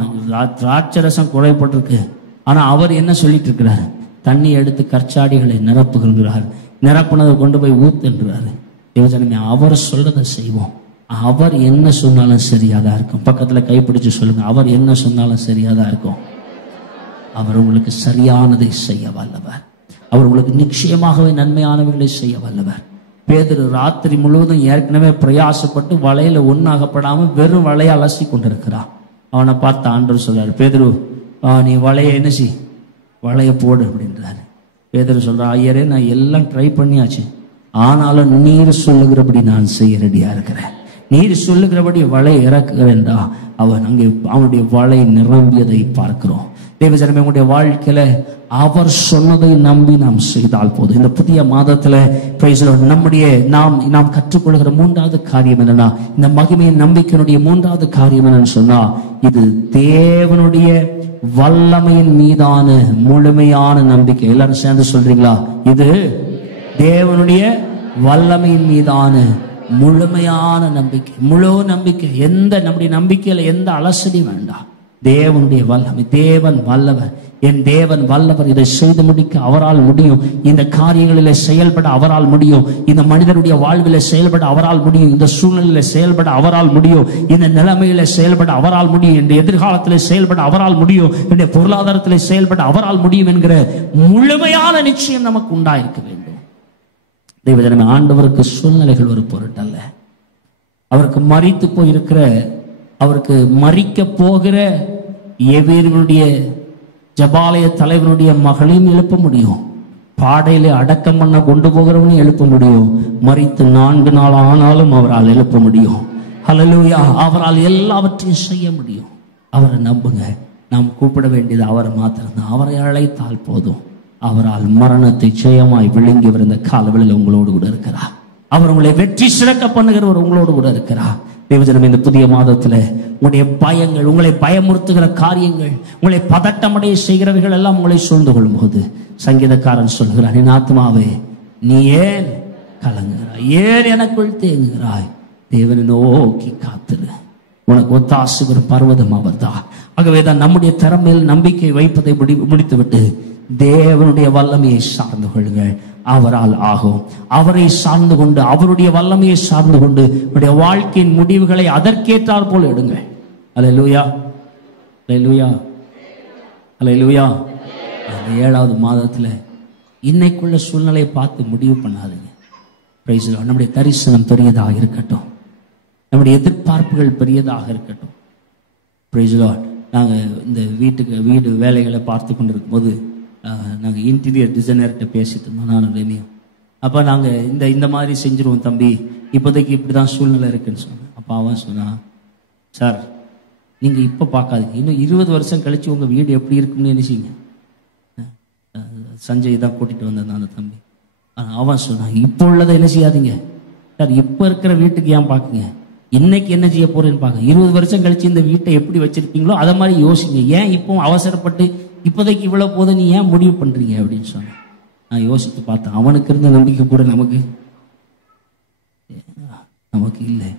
திராட்சரசம் குறைப்பட்டிருக்கு, ஆனா அவர் என்ன சொல்லிட்டு இருக்கிறார்? தண்ணி எடுத்து கற்சாடிகளை நிரப்புகிறார், நிரப்புனதை கொண்டு போய் ஊத்துன்றாரு. தேவஜனமே, அவர் சொல்றதை செய்வோம். அவர் என்ன சொன்னாலும் சரியாதான் இருக்கும். பக்கத்துல கைப்பிடிச்சு சொல்லுங்க, அவர் என்ன சொன்னாலும் சரியாதான் இருக்கும். அவர் உங்களுக்கு சரியானதை செய்ய வல்லவர். அவர் உங்களுக்கு நிச்சயமாகவே நன்மையானவர்களை செய்ய வல்லவர். பேதுரு ராத்திரி முழுவதும் ஏற்கனவே பிரயாசப்பட்டு வலையில ஒன்னாகப்படாம வெறும் வலையை அலசி கொண்டிருக்கிறான். அவனை பார்த்து ஆண்டவர் சொல்றாரு, பேதுரு நீ வலையை என்ன செய், வலையை போடு அப்படின்றாரு. பேதுரு சொல்றான், ஐயரே நான் எல்லாம் ட்ரை பண்ணியாச்சு, ஆனாலும் நீர் சொல்லுகிறபடி நான் செய்ய ரெடியா இருக்கிறேன். நீர் சொல்லுகிறபடி வலை இறக்குகிறேன்டா. அவன் அங்கே அவனுடைய வலை நிரம்பியதை பார்க்கிறோம். தேவஜனமே, உங்களுடைய வாழ்க்கையில அவர் சொன்னதை நம்பி நாம் செய்தால் போதும். இந்த புதிய மாதத்துல நம்முடைய நாம் கற்றுக்கொள்கிற மூன்றாவது காரியம் என்னன்னா, இந்த மகிமையின் நம்பிக்கையினுடைய மூன்றாவது காரியம் என்னன்னு சொன்னா, இது தேவனுடைய வல்லமையின் மீதான முழுமையான நம்பிக்கை. எல்லாரும் சேர்ந்து சொல்றீங்களா? இது தேவனுடைய வல்லமையின் மீதான முழுமையான நம்பிக்கை, முழு நம்பிக்கை. நம்முடைய நம்பிக்கையில எந்த அலசடி வேண்டாம். தேவனுடைய வல்லமை, தேவன் வல்லவர், என் தேவன் வல்லவர், இதை செய்து முடிக்க அவரால் முடியும். இந்த காரியங்களில் செயல்பட அவரால் முடியும். இந்த மனிதனுடைய வாழ்வில் செயல்பட அவரால் முடியும். இந்த சூழ்நிலையில செயல்பட அவரால் முடியும். இந்த நிலைமையில செயல்பட அவரால் முடியும். இந்த எதிர்காலத்தில் செயல்பட அவரால் முடியும். இந்த பொருளாதாரத்தில் செயல்பட அவரால் முடியும் என்கிற முழுமையான நிச்சயம் நமக்கு உண்டாயிருக்க வேண்டும். தேவஜனமே, ஆண்டவருக்கு சூழ்நிலைகள் ஒரு பொருட்டல்ல. அவருக்கு மரித்து போயிருக்கிற, அவருக்கு மரிக்க போகிற எவீருடைய ஜபாலய தலைவனுடைய மகளையும் எழுப்ப முடியும். பாடையிலே அடக்கம் பண்ண கொண்டு போகிறவனையும் எழுப்ப முடியும். மரித்து 4 நாள் ஆனாலும் அவரால் எழுப்ப முடியும். ஹல்லேலூயா. அவரால் எல்லாவற்றையும் செய்ய முடியும். அவரை நம்புங்க. நாம் கூப்பிட வேண்டியது அவரை மாத்திரம்தான். அவரை அழைத்தால் போதும். அவரால் மரணத்தை ஜெயமாய் விழுங்கியவர் இந்த காலவெளியில் உங்களோடு கூட இருக்கிறார். அவர் உங்களை வெற்றி சிறக்க பண்ணுகிறவர் உங்களோடு கூட இருக்கிறார். தேவஜனம், இந்த புதிய மாதத்துல உங்களுடைய பயங்கள், உங்களை பயமுறுத்துகிற காரியங்கள், உங்களை பதட்டமடைய செய்கிறவர்கள் எல்லாம் உங்களை சூழ்ந்து கொள்ளும் போது சங்கீதக்காரன் சொல்கிறார், என் ஆத்மாவே நீ ஏன் கலங்குகிறாய், ஏன் எனக்குள் தேங்குகிறாய், தேவனை நோக்கி காத்திரு, உனக்கு ஒத்தாசுகிற பர்வதம் அவர்தான். ஆகவேதான் நம்முடைய திறமையில் நம்பிக்கை வைப்பதை முடித்துவிட்டு தேவனுடைய வல்லமையை சார்ந்து கொள்ளுங்கள். அவரால் ஆகும். அவரை சார்ந்து கொண்டு, அவருடைய வல்லமையை சார்ந்து கொண்டு உங்களுடைய வாழ்க்கையின் முடிவுகளை அதற்கேற்றார் போல எடுங்கள். அல்லேலூயா, அல்லேலூயா, அல்லேலூயா. அந்த 7வது மாதத்துல இன்னைக்குள்ள சூழ்நிலையை பார்த்து முடிவு பண்ணாதுங்க. Price the Lord. நம்முடைய தரிசனம் பெரியதாக இருக்கட்டும், நம்முடைய எதிர்பார்ப்புகள் பெரியதாக இருக்கட்டும். Price the Lord. நாங்கள் இந்த வீடு வேலைகளை பார்த்து கொண்டிருக்கும் போது நாங்கள் இன்டீரியர் டிசைனர்கிட்ட பேசிட்டு இருந்தோம், நானும் ரெமியும். அப்போ நாங்கள் இந்த மாதிரி செஞ்சுருவோம் தம்பி, இப்போதைக்கு இப்படி தான் சூழ்நிலை இருக்குன்னு சொன்னேன். அப்போ அவன் சொன்னான், சார் நீங்கள் இப்போ பார்க்காதீங்க, இன்னும் 20 வருஷம் கழிச்சு உங்கள் வீடு எப்படி இருக்குன்னு நினைச்சிங்க. சஞ்சய் தான் கூட்டிகிட்டு வந்தேன் அந்த தம்பி. அவன் சொன்னான், இப்போ உள்ளதை என்ன செய்யாதீங்க சார், இப்போ இருக்கிற வீட்டுக்கு ஏன் பார்க்குங்க, இன்னைக்கு என்ன செய்ய போறேன்னு பார்க்க. 20 வருஷம் கழிச்சு இந்த வீட்டை எப்படி வச்சிருப்பீங்களோ அதை மாதிரி யோசிங்க. ஏன் இப்போ அவசரப்பட்டு இப்போதைக்கு இவ்வளவு போதும் நீ ஏன் முடிவு பண்றீங்க அப்படின்னு சொன்னேன். நான் யோசித்து பார்த்தேன், அவனுக்கு இருந்த நம்பிக்கை கூட நமக்கு இல்லை.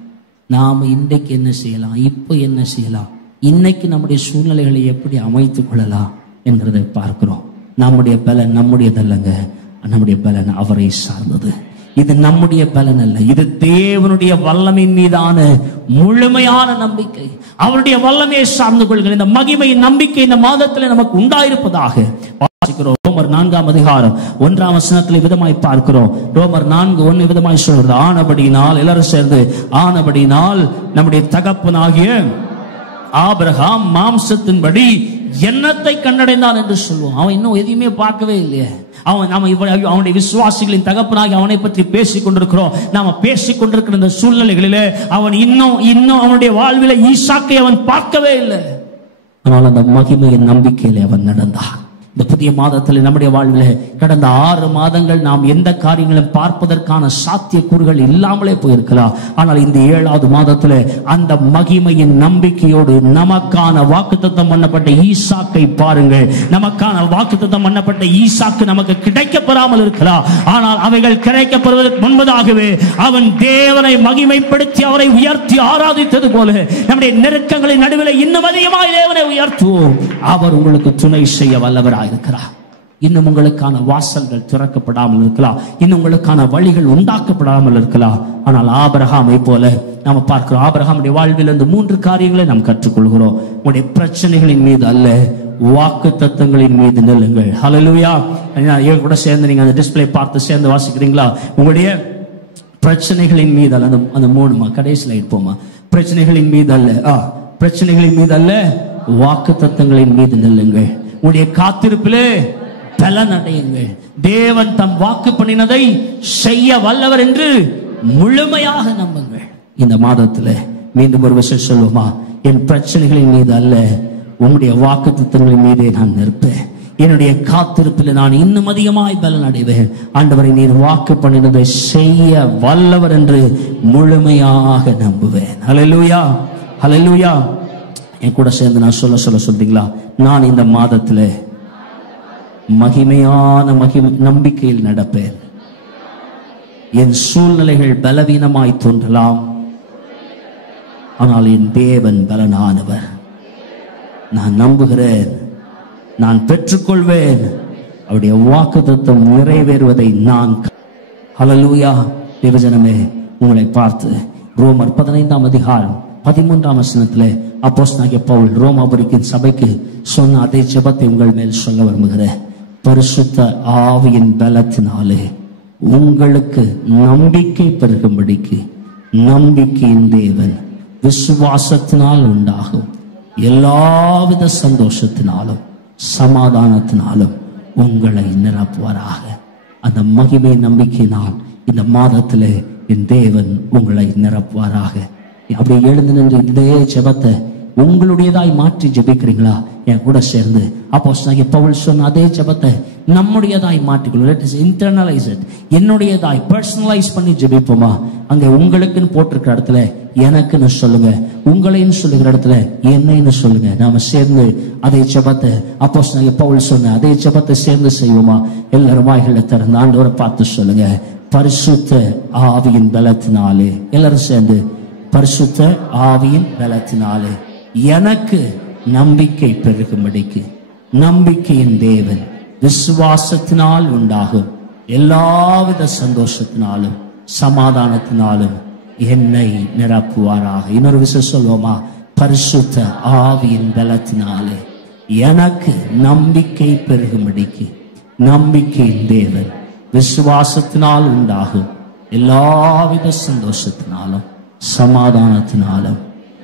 நாம இன்றைக்கு என்ன செய்யலாம், இப்போ என்ன செய்யலாம், இன்னைக்கு நம்முடைய சூழ்நிலைகளை எப்படி அமைத்துக் கொள்ளலாம் என்கிறதை பார்க்கிறோம். நம்முடைய பலன் நம்முடையதல்லங்க, நம்முடைய பலன் அவரை சார்ந்தது. இது நம்முடைய பலன் அல்ல, இது தேவனுடைய வல்லமையின் மீதான முழுமையான நம்பிக்கை. அவருடைய வல்லமையை சார்ந்து கொள்கிற இந்த மகிமையின் நம்பிக்கை இந்த மாதத்தில் நமக்கு உண்டாயிருப்பதாக வாசிக்கிறோம். ரோமர் 4ஆம் அதிகாரம் 1ஆம் வசனத்தில் விதமாய் பார்க்கிறோம். ரோமர் 4:1 விதமாய் சொல்றது, ஆனபடியினால், எல்லாரும் சேர்ந்து, ஆனபடியினால் நம்முடைய தகப்பனாகிய ஆபிரகாம் மாம்சத்தின்படி எண்ணத்தை கண்டடைந்தான் என்று சொல்லுவோம். அவன் இன்னும் எதையுமே பார்க்கவே இல்லையே. அவனுடைய விசுவாசிகளின் தகப்பனாகி அவனை பற்றி பேசிக் கொண்டிருக்கிறோம். நாம பேசிக் கொண்டிருக்கிற இந்த சூழ்நிலைகளிலே அவன் இன்னும் அவனுடைய வாழ்வில ஈசாக்கை அவன் பார்க்கவே இல்லை. ஆனால் அந்த மகிமையின் நம்பிக்கையிலே அவன் நடந்தான். இந்த புதிய மாதத்தில் நம்முடைய வாழ்வில் கடந்த 6 மாதங்கள் நாம் எந்த காரியங்களும் பார்ப்பதற்கான சாத்தியக்கூறுகள் இல்லாமலே போயிருக்கலாம். ஆனால் இந்த 7வது மாதத்தில் அந்த மகிமையின் நம்பிக்கையோடு நமக்கான வாக்குத்தத்தம் பண்ணப்பட்ட ஈசாக்கை பாருங்கள். நமக்கான வாக்குத்தத்தம் பண்ணப்பட்ட ஈசாக்கு நமக்கு கிடைக்கப்பெறாமல் இருக்கலாம். ஆனால் அவைகள் கிடைக்கப்படுவதற்கு முன்பதாகவே அவன் தேவனை மகிமைப்படுத்தி அவரை உயர்த்தி ஆராதித்தது போல நம்முடைய நெருக்கங்களின் நடுவில் இன்னும் அதிகமாக தேவனை உயர்த்துவோம். அவர் உங்களுக்கு துணை செய்ய வல்லவராக இருக்கிறார். இன்னும் உங்களுக்கான வாசல்கள் திறக்கப்படாமல் இருக்கலாம், இன்னும் உங்களுக்கான வழிகள் உண்டாக்கப்படாமல் இருக்கலாம். ஆனால் ஆபிரகாமை போல நாம பார்க்கிறோம். ஆபிரகாமுடைய வாழ்வில் இருந்து 3 காரியங்களை நாம் கற்றுக்கொள்கிறோம். உங்களுடைய பிரச்சனைகளின் மீது அல்ல, வாக்கு தத்தங்களின் மீது நில்லுங்கள். ஹல்லேலூயா. கூட சேர்ந்து நீங்க அந்த டிஸ்பிளே பார்த்து சேர்ந்து வாசிக்கிறீங்களா? உங்களுடைய பிரச்சனைகளின் மீது அல்ல, அந்த 3 கடைசியில் இருப்போமா, பிரச்சனைகளின் மீது அல்ல, பிரச்சனைகளின் மீது அல்ல, வாக்கு தத்தங்களின் மீது நில்லுங்கள். உடைய காத்திருப்பிலே பலன் அடையுங்கள். தேவன் தம் வாக்கு பண்ணினதை செய்ய வல்லவர் என்று முழுமையாக நம்புங்கள். இந்த மாதத்துல மீண்டும் ஒரு விஷயம் சொல்லுவோமா, என் பிரச்சனைகளின் மீது அல்ல, உங்களுடைய வாக்கு தத்தங்களின் மீதே நான் நிற்பேன். என்னுடைய காத்திருப்பில் நான் இன்னும் அதிகமாய் பலன் அடைவேன். ஆண்டவரை நீர் வாக்கு பண்ணினதை செய்ய வல்லவர் என்று முழுமையாக நம்புவேன். ஹல்லேலூயா, ஹல்லேலூயா. என் கூட சேர்ந்து நான் சொல்றீங்களா? நான் இந்த மாதத்துல மகிமையான நம்பிக்கையில் நடப்பேன். என் சூழ்நிலைகள் பலவீனமாய் தோன்றலாம், ஆனால் என் தேவன் பலனானவர். நான் நம்புகிறேன், நான் பெற்றுக்கொள்வேன். அவருடைய வாக்குத்தத்தம் நிறைவேறுவதை நான். ஹல்லேலூயா. தேவஜனமே, உங்களை பார்த்து ரோமர் 15ஆம் அதிகாரம் 13ஆம் வசனத்திலே அப்போஸ்தலனாகிய பவுல் ரோமாபுரியின் சபைக்கு சொன்ன அதே ஜெபத்தை உங்கள் மேல் சொல்ல விரும்புகிறேன். பரிசுத்த ஆவியின் பலத்தினாலே உங்களுக்கு நம்பிக்கை பெருகும்படிக்கு நம்பிக்கையின் தேவன் விசுவாசத்தினால் உண்டாகும் எல்லாவித சந்தோஷத்தினாலும் சமாதானத்தினாலும் உங்களை நிரப்புவாராக. அந்த மகிமை நம்பிக்கையினால் இந்த மாதத்திலே என் தேவன் உங்களை நிரப்புவாராக. அப்படி எழுந்து நின்று இதே ஜெபத்தை உங்களுடையதாய் மாற்றி ஜெபிக்கிறீங்களா? என் கூட சேர்ந்து அப்போஸ்தலனாகிய பவுல் சொன்ன அதே ஜெபத்தை நம்முடையதாய் மாற்றிக்கொள்ளும். Let us internalize it. என்னுடையதாய் பர்சனலைஸ் பண்ணி ஜெபிப்போமா? அங்க உங்களுக்குன்னு போட்டிருக்கிற இடத்துல எனக்குன்னு சொல்லுங்க, உங்களைன்னு சொல்லுகிற இடத்துல என்னைன்னு சொல்லுங்க. நாம சேர்ந்து அதே ஜெபத்தை அப்போஸ்தலனாகிய பவுல் சொன்ன அதே ஜெபத்தை சேர்ந்து செய்வோமா? எல்லாரும் வாய்களை திறந்து ஆண்டவரை பார்த்து சொல்லுங்க, பரிசுத்த ஆவியின் பலத்தினாலே. எல்லாரும் சேர்ந்து, பரிசுத்த ஆவியின் பலத்தினாலே எனக்கு நம்பிக்கை பெருகும்படிக்கு நம்பிக்கையின் தேவன் விசுவாசத்தினால் உண்டாகும் எல்லாவித சந்தோஷத்தினாலும் சமாதானத்தினாலும் என்னை நிரப்புவாராக. இன்னொரு விஷயம் சொல்வோமா? பரிசுத்த ஆவியின் பலத்தினாலே எனக்கு நம்பிக்கை பெருகும்படிக்கு நம்பிக்கையின் தேவன் விசுவாசத்தினால் உண்டாகும் எல்லாவித சந்தோஷத்தினாலும் சமாதானத்தினாலும்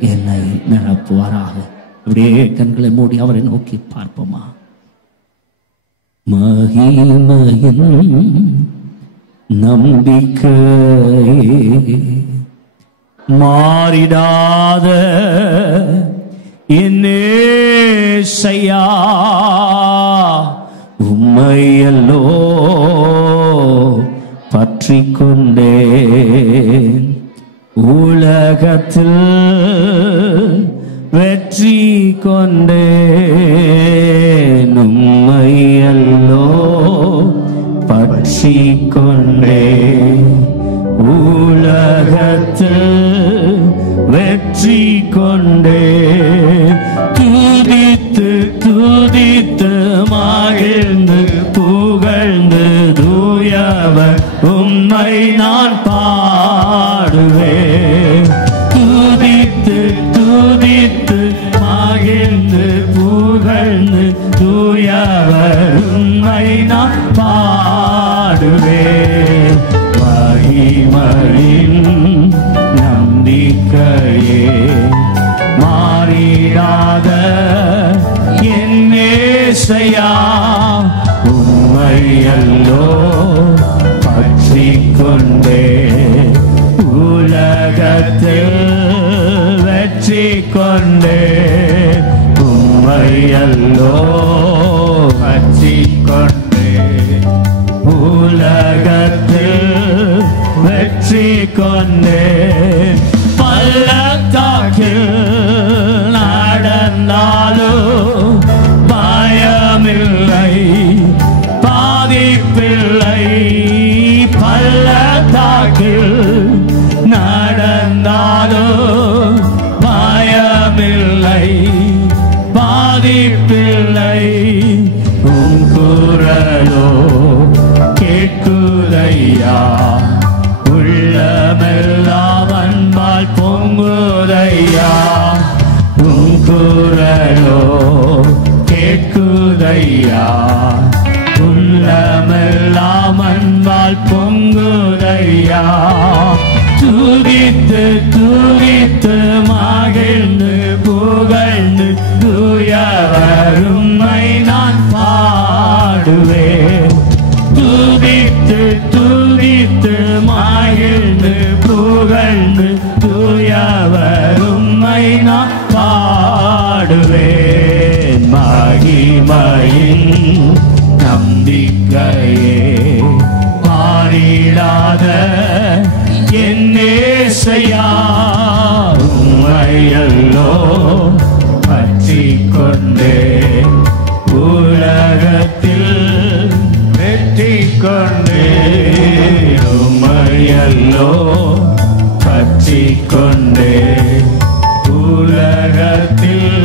என்னை நிரப்புவாராக. அப்படியே கண்களை மூடி அவரை நோக்கி பார்ப்போமா? மகிமையின் நம்பிக்கை மாறிடாத என்னேசையா உம்மையல்லோ பற்றி கொண்டேன். உலகத்தில் வெற்றி கொண்டேன். உம்மையல்லோ பற்றி கொண்டேன். உலகத்தில் வெற்றி கொண்டேன். துதித்து துதித்து மகிழ்ந்து புகழ்ந்து தூயவர் உம்மை நான் பாடுவேன். துதித்து துதித்து மகிழ்ந்து புகழ்ந்து தூயவர் உம்மை நான் பாடுவேன். மகிமையின் நம்பிக்கையே மாறிடாத என் ஏசையா, உம்மையல்லோ பற்றிக் கொண்டே உலகத்தில் வெற்றி கொண்டே, உம்மையல்லோ பற்றிக் கொண்டே உலகத்தில் வெற்றி கொண்டே. பள்ளத்தாக்கில் நடந்தாலும் பயமில்லை, பாதிப்பில்லை. பள்ளத்தாக்கில் நடந்தாலும் பயமில்லை, பாதிப்பில்லை. உம் குரலோ கேட்குதையா, உள்ளமெல்லாம் அன்பால் பொங்குதையா. உம் குரலோ கேட்குதையா, உள்ளமெல்லாம் அன்பால் பொங்குதையா. துதித்து துதித்து மகிழ்ந்து புகழ்ந்து தூயவர் உம்மை நான் பாடுவேன். துதித்து துதித்து மகிழ்ந்து புகழ்ந்து தூயவர் உம்மை நான் பாடுவேன். மகிமையின் நம்பிக்கையே மாறிடாத என் ஏசையா, உம்மையல்லோ பற்றிக் கொண்டே உலகத்தில் வெற்றி கொண்டே. உம்மையல்லோ பற்றிக் கொண்டே உலகத்தில்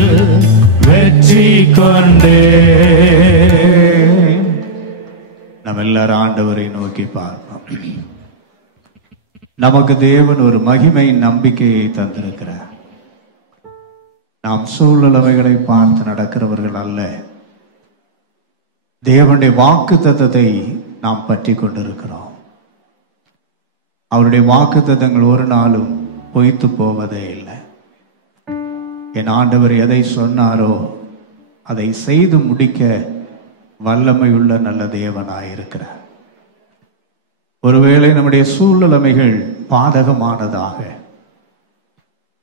வெற்றி கொண்டே. நம்ம எல்லாரும் ஆண்டவரை நோக்கி பார்ப்போம். நமக்கு தேவன் ஒரு மகிமையின் நம்பிக்கையை தந்திருக்கிறார். நாம் சூழ்நிலைகளை பார்த்து நடக்கிறவர்கள் அல்ல, தேவனுடைய வாக்குத்தத்தத்தை நாம் பற்றி கொண்டிருக்கிறோம். அவருடைய வாக்குத்தத்தங்கள் ஒரு நாளும் பொய்த்து போவதே இல்லை. என் ஆண்டவர் எதை சொன்னாரோ அதை செய்து முடிக்க வல்லமையுள்ள நல்ல தேவனாயிருக்கிறார். ஒருவேளை நம்முடைய சூழ்நிலைமைகள் பாதகமானதாக,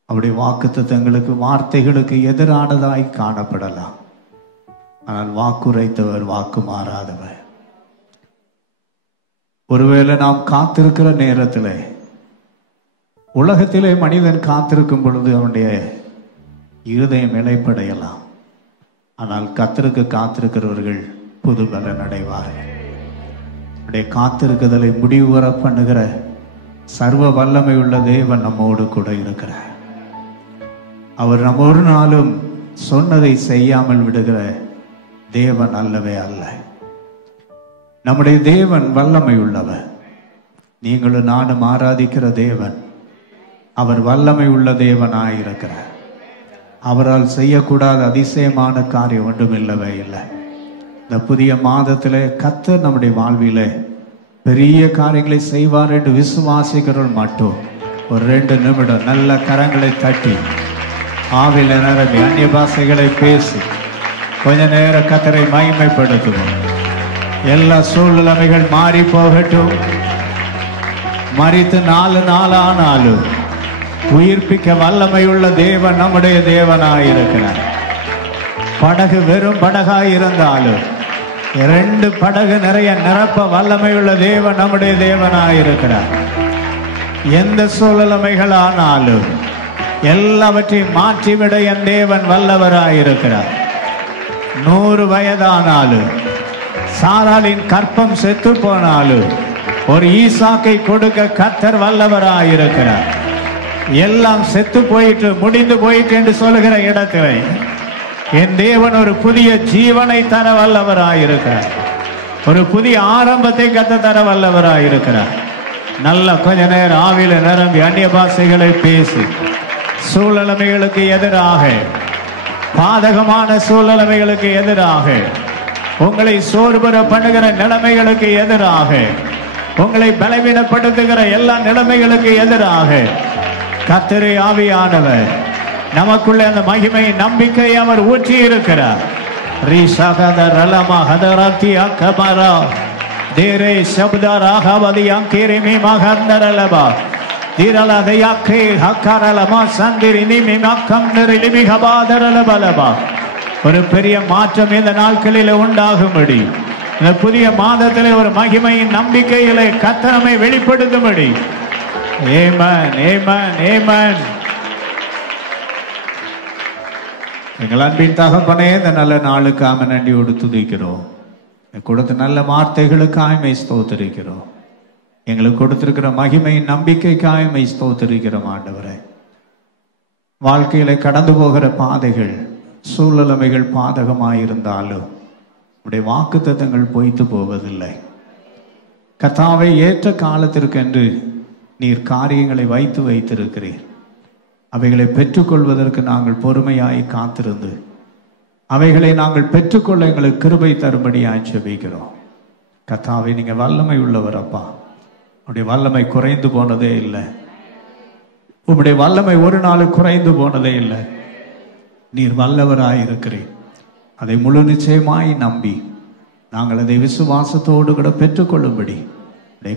அவருடைய வாக்குத்தத்தங்களுக்கு வார்த்தைகளுக்கு எதிரானதாய் காணப்படலாம். ஆனால் வாக்குரைத்தவர் வாக்கு மாறாதவர். ஒருவேளை நாம் காத்திருக்கிற நேரத்தில், உலகத்திலே மனிதன் காத்திருக்கும் பொழுது அவனுடைய இருதயம் இளைப்படையலாம். ஆனால் கர்த்தருக்கு காத்திருக்கிறவர்கள் புது பலன் அடைவார்கள். அவருடைய காத்திருக்குதலை முடிவு வர பண்ணுகிற சர்வ வல்லமை உள்ள தேவன் நம்மோடு கூட இருக்கிறார். அவர் நம்ம ஒரு நாளும் சொன்னதை செய்யாமல் விடுகிற தேவன் அல்லவே அல்ல. நம்முடைய தேவன் வல்லமை உள்ளவர். நீங்களும் நானும் ஆராதிக்கிற தேவன் அவர் வல்லமை உள்ள தேவனாயிருக்கிறார். அவரால் செய்யக்கூடாத அதிசயமான காரியம் ஒன்றும் இல்லவே இல்லை. இந்த புதிய மாதத்திலே கர்த்தர் நம்முடைய வாழ்விலே பெரிய காரியங்களை செய்வார் என்று விசுவாசிக்கிறவர்கள் மட்டும் ஒரு 2 நிமிடம் நல்ல கரங்களை தட்டி ஆவில நிரம்பி அந்நிய பாஷைகளை பேசி கொஞ்ச நேரம் கர்த்தரை மகிமைப்படுத்துவோம். எல்லா சூழ்நிலைமைகள் மாறி போகட்டும். மரித்து 4 நாள் ஆனாலும் உயிர்ப்பிக்க வல்லமையுள்ள தேவன் நம்முடைய தேவனாயிருக்கிறார். படகு வெறும் படகாய் இருந்தாலும் 2 படகு நிறைய நிரப்ப வல்லமையுள்ள தேவன் நம்முடைய தேவனாயிருக்கிறார். எந்த சூழ்நிலைமைகள் ஆனாலும் எல்லாவற்றையும் மாற்றிவிட என் தேவன் வல்லவராயிருக்கிறார். 100 வயதானாலும் சாராளின் கற்பம் செத்து போனாலும் ஒரு ஈசாக்கை கொடுக்க கர்த்தர் வல்லவராயிருக்கிறார். எல்லாம் செத்து போயிட்டு முடிந்து போயிட்டு என்று சொல்லுகிற இடத்துல என் தேவன் ஒரு புதிய ஜீவனை தர வல்லவராயிருக்கிறார். ஒரு புதிய ஆரம்பத்தை கத்த தர வல்லவராயிருக்கிறார். நல்ல கொஞ்ச நேரம் ஆவியில நிரம்பி அந்நிய பாஷைகளை பேசி சூழ்நிலைமைகளுக்கு எதிராக, பாதகமான சூழ்நிலைமைகளுக்கு எதிராக, உங்களை சோர்வுற பண்ணுகிற நிலைமைகளுக்கு எதிராக, உங்களை பலவீனப்படுத்துகிற எல்லா நிலைமைகளுக்கு எதிராக கர்த்தரே ஆவியானவர் நமக்குள்ள அந்த மகிமை நம்பிக்கை அவர் ஊற்றி இருக்கிறார். ஒரு பெரிய மாற்றம் இந்த நாட்களில் உண்டாகும்படி, இந்த புதிய மாதத்தில் ஒரு மகிமையின் நம்பிக்கையிலே கர்த்தரை வெளிப்படுத்தும்படி. ஆமென், ஆமென், ஆமென். எங்கள் அன்பின் தகப்பனே, இந்த நல்ல நாளுக்காக நன்றியோடு துதிக்கிறோம். கொடுத்த நல்ல வார்த்தைகளுக்காக ஸ்தோத்திரிக்கிறோம். எங்களுக்கு கொடுத்திருக்கிற மகிமையின் நம்பிக்கைக்காக ஸ்தோத்திரிக்கிறோம். ஆண்டவரே, வாழ்க்கையில கடந்து போகிற பாதைகள், சூழ்நிலைமைகள் பாதகமாயிருந்தாலும் உடைய வாக்குத்தத்தங்கள் பொய்த்து போவதில்லை. கர்த்தாவே, ஏற்ற காலத்திற்கென்று நீர் காரியங்களை வைத்திருக்கிறீர். அவைகளை பெற்றுக்கொள்வதற்கு நாங்கள் பொறுமையாய் காத்திருந்து அவைகளை நாங்கள் பெற்றுக்கொள்ள எங்களுக்கு கிருபை தரும்படியாய் ஜெபிக்கிறோம். கர்த்தாவே, நீங்க வல்லமை உள்ளவர் அப்பா. உடைய வல்லமை குறைந்து போனதே இல்லை. உம்முடைய வல்லமை ஒரு நாள் குறைந்து போனதே இல்லை. நீர் வல்லவராயிருக்கிறீர். அதை முழு நிச்சயமாய் நம்பி நாங்கள் அதை விசுவாசத்தோடு கூட பெற்றுக்கொள்ளும்படி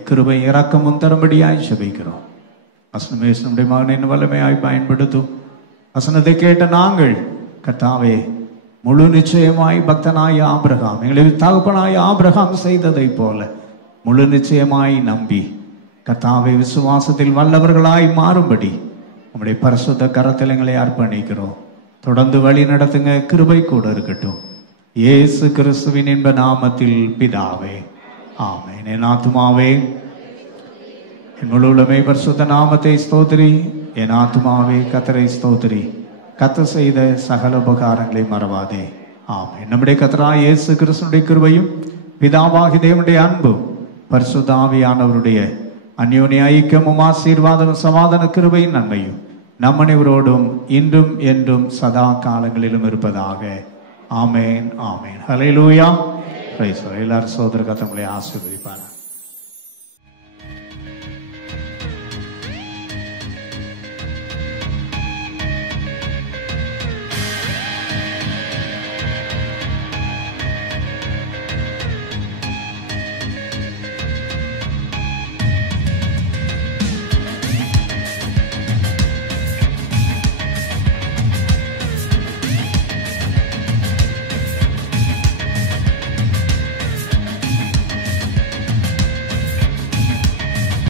கிருபை இரக்கமும் தரும்படியாய் ஜெபிக்கிறோம். வசனமேசனுடைய மகனின் வல்லமையாய் பயன்படுத்தும். வசனத்தை கேட்ட நாங்கள் கர்த்தாவே, முழு நிச்சயமாய் பக்தனாய் ஆபிரகாம், எங்களுக்கு தகப்பனாய் ஆபிரகாம் செய்ததை போல முழு நிச்சயமாய் நம்பி கர்த்தாவே விசுவாசத்தில் வல்லவர்களாய் மாறும்படி உம்முடைய பரிசுத்த கரத்தில் எங்களை அர்ப்பணிக்கிறோம். தொடர்ந்து வழி நடத்துங்க. கிருபை கூட இருக்கட்டும். இயேசு கிறிஸ்துவின் இன்ப நாமத்தில் பிதாவே, ஆமென். என் ஆத்துமாவே என் முழு உள்ளமே பரிசுத்த நாமத்தை ஸ்தோத்திரி. என் ஆத்துமாவே கர்த்தரை ஸ்தோத்திரி. கர்த்தர் செய்த சகல உபகாரங்களை மறவாதே. ஆமென். நம்முடைய கர்த்தராகிய இயேசு கிறிஸ்துவினுடைய கிருபையும் பிதாவாகிய தேவனுடைய அன்பும் பரிசுத்த ஆவியானவருடைய அந்யோன்ய ஐக்கியமும் ஆசீர்வாதமும் சமாதான கிருபையின் நன்மையும் நம் அனைவரோடும் இன்றும் என்றும் சதா காலங்களிலும் இருப்பதாக. Amen, amen. Hallelujah. Praise the lord. எல்லாரும் சகோதர கர்த்தரை ஆசீர்வதிப்பார்.